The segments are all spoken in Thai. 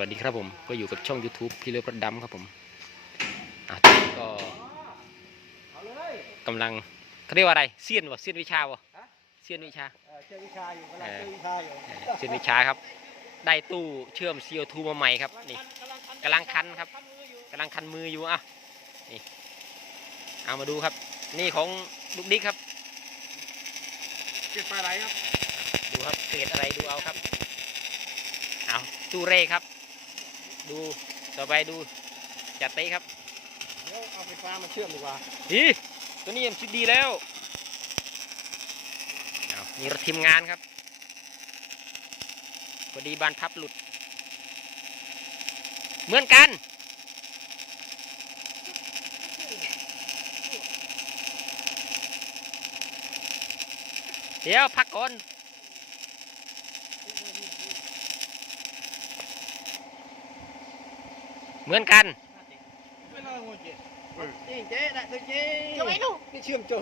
วัสดีครับผม ก็อยู่กับช่อง YouTube พี่เลือประดำครับผมอะตอนนี้ก็กำลังเขาเรียกว่าอะไรเซียนวะเซียนวิชาวะฮะเซียนวิชาเออเชื่อวิชาอยู่กำลังเชื่อวิชาอยู่เออเซียนวิชาครับ ได้ตู้เชื่อม CO2 มาใหม่ครับนี่กำลังคันครับกำลังคันมืออยู่อะนี่เอามาดูครับ นี่ของลูกดิ๊กครับเก็บปลาไหลครับ ดูครับเศษอะไรดูเอาครับเอาตู้เร่ครับ ดูต่อไปดูจัดเต้ครับเดี๋ยวเอาไฟฟ้ามาเชื่อมดีกว่าอีตัวนี้ยังชิดดีแล้วเอามีรถทีมงานครับพอดีบานพับหลุด เหมือนกันเดี๋ยวพักก่อน เหมือนกัน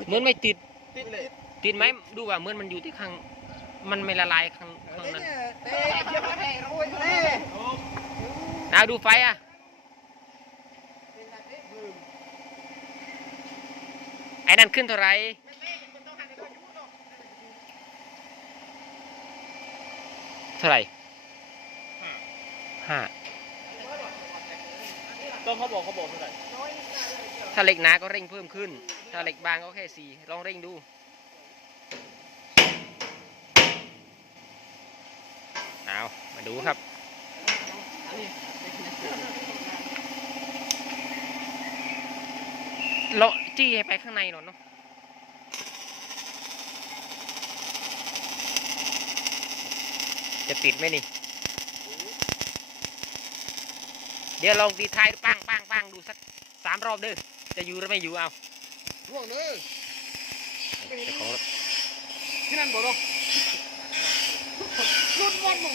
เหมือนไม่ติด ติดไหมดูว่าเหมือนมันอยู่ที่ข้าง มันไม่ละลายข้างข้างนั้นเอมให้รู้เต้นาดูไฟอะไอ้นั่นขึ้นเท่าไหรเท่าไหร่ห้า ต้องเขาบอกเขาบอกเท่าไหร่ถ้าเหล็กหนาก็เร่งเพิ่มขึ้น ถ้าเหล็กบางก็แค่สี่ลองเร่งดู เอามาดูครับ เลาะจี้ให้ไปข้างในหน่อยเนาะจะติดไหมนี่ เดี๋ยวลองตีท้ายปังปังปังดูสักสามรอบเด้อจะอยู่หรือไม่อยู่เอาร่วงเลยเจ้าของรถที่นั่นบอกเรารุ่นวันมึง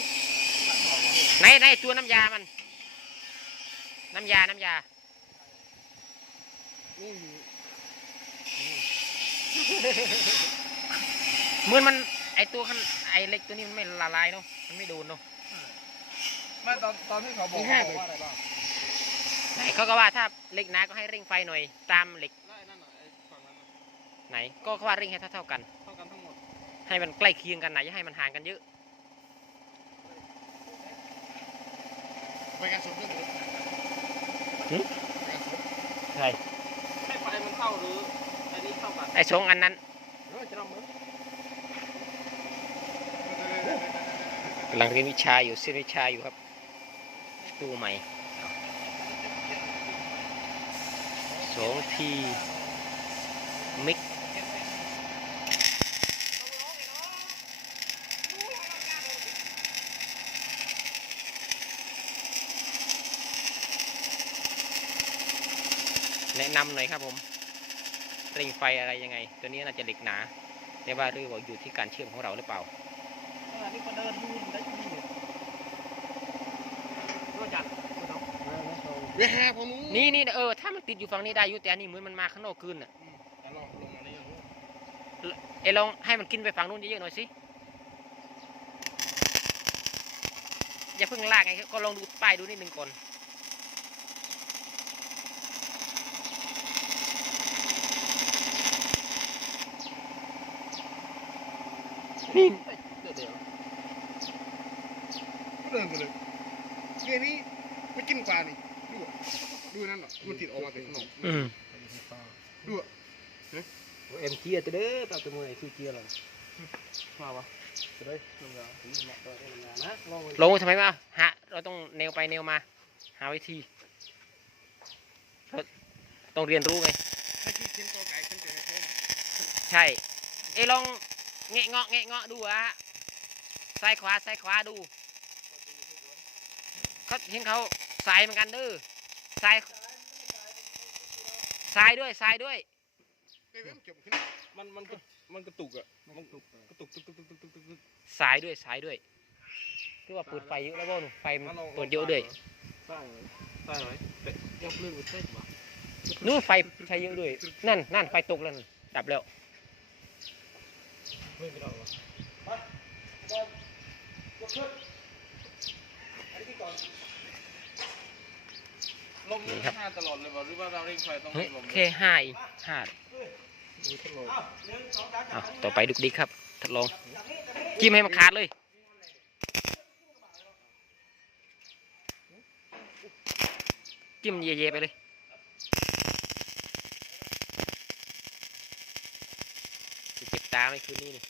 ไหนไหนตัวน้ำยามัน น้ำยา น้ำยาเหมือนมันไอตัวขันไอเล็กตัวนี้มันไม่ละลายเนาะมันไม่โดนเนาะ ไม่ตอนตอนที่เขาบอกมีห้าเขาบอกว่าอะไรบ้างไหนเขาก็ว่าถ้าเหล็กหนาก็ให้เร่งไฟหน่อยตามเหล็กไล่นั่นน่ะไอ้ฝั่งนั้นน่ะไหน ก็เขาว่าเร่งให้เท่าๆกัน เท่ากันทั้งหมดให้มันใกล้เคียงกันไหนอย่าให้มันห่างกันเยอะ ไปการสูบเรื่องหรือหึใช่ให้ไฟมันเข้าหรืออันนี้เข้ากันไอสองอันนั้นเออจะลองมือกำลังเรียนวิชาอยู่เส้นวิชาอยู่ครับ ตูใหม่สองทีมิกแนะนำหน่อยครับผมเร่งไฟอะไรยังไง ตัวนี้น่าจะเหล็กหนาแต่ว่าเรื่องว่าอยู่ที่การเชื่อมของเราหรือเปล่าอันนี้ก็เดินดูได้ที่นี่ จัดเวียหาผมนี่นี่เออถ้ามันติดอยู่ฝั่งนี้ได้อยู่แต่อันนี้เหมือนมันมาข้างนอกคืนอะแต่ลองลงอันนี้เอลองให้มันกินไปฝั่งนู้นเยอะๆหน่อยสิอย่าเพิ่งลากไงก็ลองดูป้ายดูนิดนึงก่อนนี่เดี๋ยวเดี๋ยวเดินเลย เกียร์นี้ไม่กินปลานี่ดูอะดูนั่นหรอมันติดออกมาเป็นขนมอืมดูอะเอ็มเกียร์ตัวเด้อตาตัวมือไอ้คือเกียร์อะไรมาวะตัวเด้อลงยาถึงมาตัวได้ลงยานะลองลงทำไมมาหาเราต้องแนวไปแนวมา หาวิธีเราต้องเรียนรู้ไงให้กินเส้นตัวไก่เส้นเจ๋งเส้นใช่เอยลองแงะเงาะแงะเงาะดูอะฮะซ้ายขวาซ้ายขวาดู เขาเห็นเขาสายเหมือนกันเด้อสายสายด้วยสายด้วยมันมันมันกระตุกอะมันกระตุกกระตุกตุกตุกกตุตุกสายด้วยสายด้วยคือว่าเปิดไฟเยอะแล้วบ่หนูไฟเปิดเยอะด้วยนู่นไฟใช้เยอะด้วยนั่นนั่นไฟตกแล้วดับแล้วไม่ไปรอดวะไปไปกดขึ้ ลมนี่ห้าตลอดเลยบ่หรือว่าเราเร่งไฟต้องเฮ้ยให้ลมแค่ห้าเองห้าอะต่อไปดุกดิกครับ ทดลอง จิ้มให้มันขาดเลยจิ้มเย่ๆไปเลยจะเจ็บตาไหมคืนนี้นี่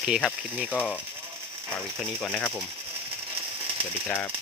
โอเคครับ คลิปนี้ก็ฝากไว้เท่านี้ก่อนนะครับผม สวัสดีครับ